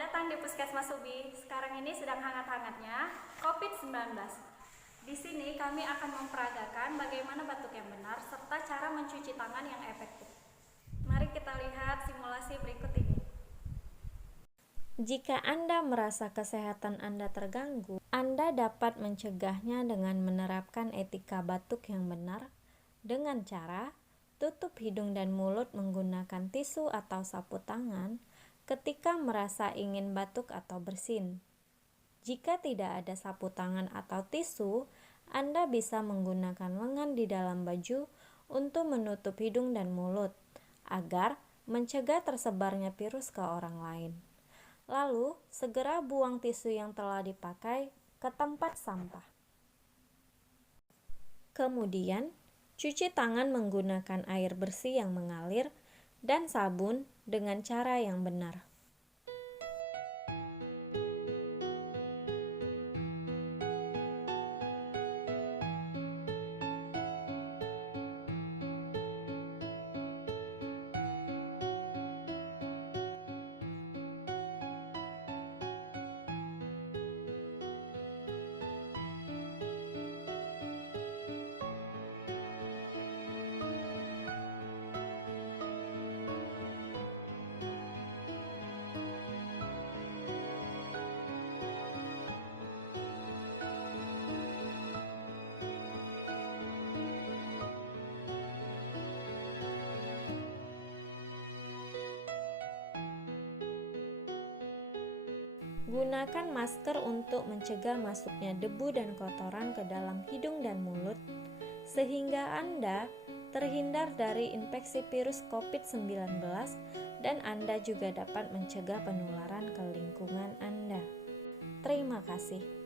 Selamat datang di Puskesmas Ubi. Sekarang ini sedang hangat-hangatnya COVID-19. Di sini kami akan memperagakan bagaimana batuk yang benar serta cara mencuci tangan yang efektif. Mari kita lihat simulasi berikut ini. Jika Anda merasa kesehatan Anda terganggu, Anda dapat mencegahnya dengan menerapkan etika batuk yang benar dengan cara tutup hidung dan mulut menggunakan tisu atau sapu tangan ketika merasa ingin batuk atau bersin. Jika tidak ada sapu tangan atau tisu, Anda bisa menggunakan lengan di dalam baju untuk menutup hidung dan mulut agar mencegah tersebarnya virus ke orang lain. Lalu, segera buang tisu yang telah dipakai ke tempat sampah. Kemudian, cuci tangan menggunakan air bersih yang mengalir dan sabun dengan cara yang benar. Gunakan masker untuk mencegah masuknya debu dan kotoran ke dalam hidung dan mulut, sehingga Anda terhindar dari infeksi virus COVID-19 dan Anda juga dapat mencegah penularan ke lingkungan Anda. Terima kasih.